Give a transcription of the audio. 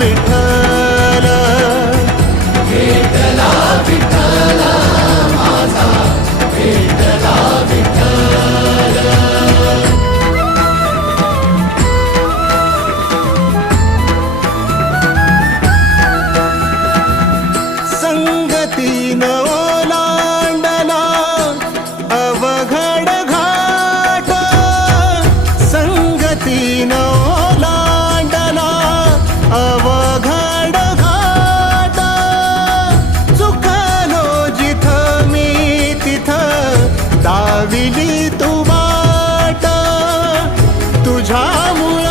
विठ्ठल विठ्ठला विठ्ठला माझा विठ्ठला विठ्ठल संगतीन ओलांडला अवघड घाट संगतीन ओलांडला अवघड घाट चुकलो जिथं मी तिथं दाविली तू वाट तुझ्यामुळे